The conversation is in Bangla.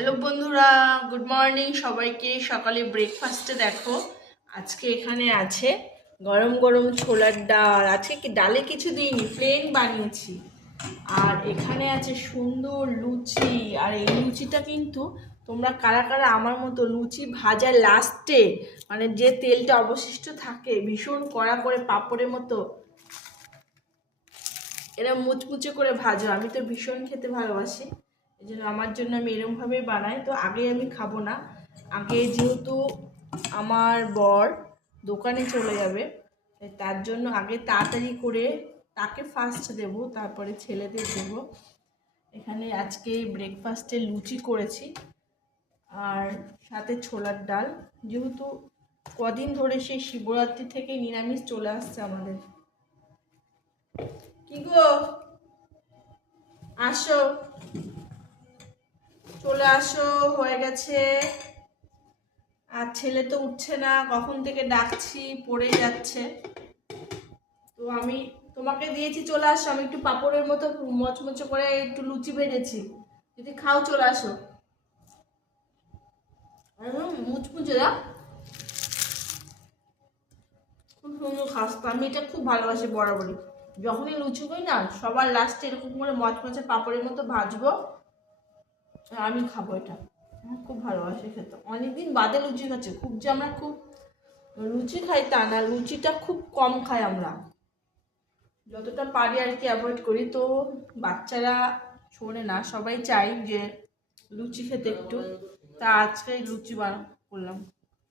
হ্যালো বন্ধুরা, গুড মর্নিং সবাইকে। সকালে ব্রেকফাস্টে দেখো আজকে এখানে আছে গরম গরম ছোলার ডাল। আজকে কি ডালে কিছু দিইনি, প্লেন বানিয়েছি। আর এখানে আছে সুন্দর লুচি। আর এই লুচিটা কিন্তু তোমরা কারা কারা আমার মতো লুচি ভাজার লাস্টে মানে যে তেলটা অবশিষ্ট থাকে ভীষণ কড়া করে পাঁপড়ের মতো এরা মুচমুচে করে ভাজো। আমি তো ভীষণ খেতে ভালোবাসি, এই জন্য আমার জন্য আমি এরমভাবেই বানাই। তো আগে আমি খাবো না, আগে যেহেতু আমার বর দোকানে চলে যাবে তার জন্য আগে তাড়াতাড়ি করে তাকে ফার্স্ট দেব, তারপরে ছেলেদের দেব। এখানে আজকে ব্রেকফাস্টে লুচি করেছি আর সাথে ছোলার ডাল, যেহেতু কদিন ধরে সেই শিবরাত্রি থেকে নিরামিষ চলে আসছে আমাদের। কি গো, আসো, চলে আসো, হয়ে গেছে। আর ছেলে তো উঠছে না, কখন থেকে ডাকছি পড়ে যাচ্ছে। তো আমি তোমাকে দিয়েছি, চলে আসো। আমি একটু পাঁপড়ের মতো মচমচে করে একটু লুচি ভেজেছি, যদি খাও চলে আসো। মুচমুচে দাও, খুব সুন্দর খাস্তা। আমি এটা খুব ভালোবাসি বরাবরই। যখনই লুচি করি না, সবার লাস্টে এরকম করে মচমচে পাঁপড়ের মতো ভাজবো, আমি খাবো এটা। আমার খুব ভালোবাসি খেতে। অনেকদিন বাদে লুচি খাচ্ছি। খুব যে আমরা খুব লুচি খাই তা না, লুচিটা খুব কম খাই আমরা, যতটা পারি আর কি অ্যাভয়েড করি। তো বাচ্চারা শোনে না, সবাই চাই যে লুচি খেতে একটু, তা আজকে লুচি করলাম।